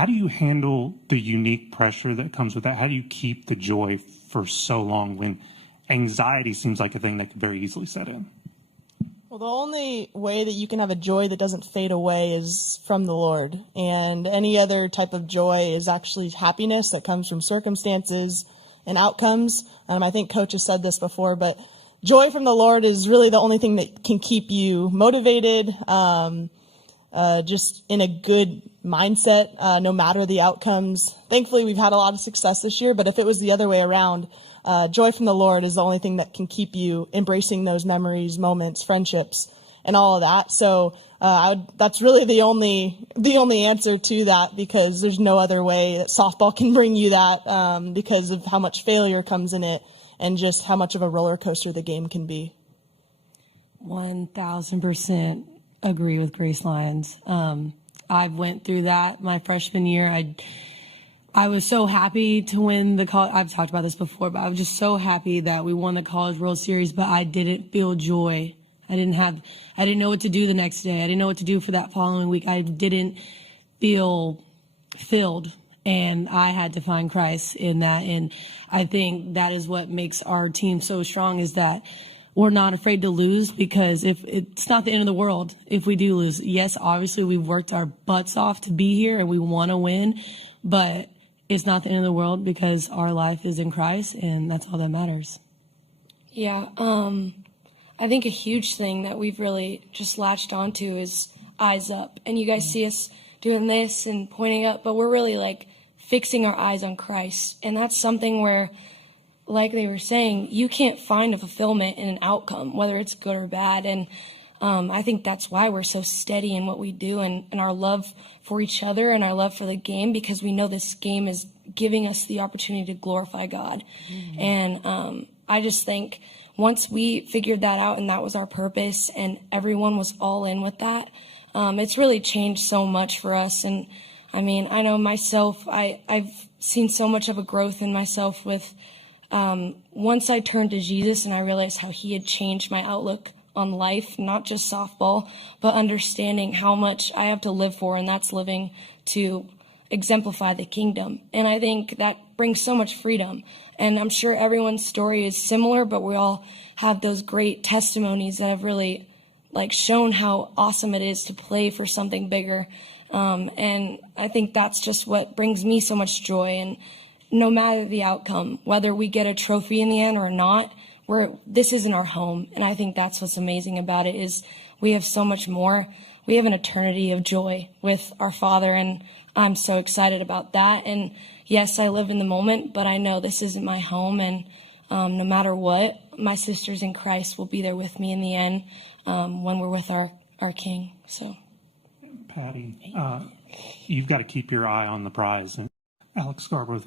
How do you handle the unique pressure that comes with that? How do you keep the joy for so long when anxiety seems like a thing that could very easily set in? Well, the only way that you can have a joy that doesn't fade away is from the Lord. And any other type of joy is actually happiness that comes from circumstances and outcomes. I think Coach has said this before, but joy from the Lord is really the only thing that can keep you motivated, just in a good mindset, no matter the outcomes. Thankfully, we've had a lot of success this year, but if it was the other way around, joy from the Lord is the only thing that can keep you embracing those memories, moments, friendships, and all of that. So that's really the only answer to that, because there's no other way that softball can bring you that, because of how much failure comes in it and just how much of a roller coaster the game can be. 1,000% agree with Grace Lyons. I went through that my freshman year. I was so happy to win the college. I've talked about this before, but I was just so happy that we won the College World Series, but I didn't feel joy. I didn't know what to do the next day. I didn't know what to do for that following week. I didn't feel filled, and I had to find Christ in that. And I think that is what makes our team so strong, is that we're not afraid to lose, because if it's not the end of the world if we do lose. Yes, obviously we've worked our butts off to be here and we want to win, but it's not the end of the world because our life is in Christ, and that's all that matters. Yeah, I think a huge thing that we've really just latched onto is eyes up. And you guys see us doing this and pointing up, but we're really like fixing our eyes on Christ. And that's something where, like they were saying, you can't find a fulfillment in an outcome, whether it's good or bad. And I think that's why we're so steady in what we do, and our love for each other and our love for the game, because we know this game is giving us the opportunity to glorify God. Mm-hmm. And I just think once we figured that out and that was our purpose and everyone was all in with that, it's really changed so much for us. And I mean, I know myself, I've seen so much of a growth in myself with once I turned to Jesus and I realized how he had changed my outlook on life, not just softball, but understanding how much I have to live for, and that's living to exemplify the kingdom. And I think that brings so much freedom. And I'm sure everyone's story is similar, but we all have those great testimonies that have really like shown how awesome it is to play for something bigger. And I think that's just what brings me so much joy. And no matter the outcome, whether we get a trophy in the end or not, this isn't our home. And I think that's what's amazing about it, is we have so much more. We have an eternity of joy with our Father, and I'm so excited about that. And yes, I live in the moment, but I know this isn't my home. And no matter what, my sisters in Christ will be there with me in the end, when we're with our King. So, Patty, you've got to keep your eye on the prize. And Alex Scarborough,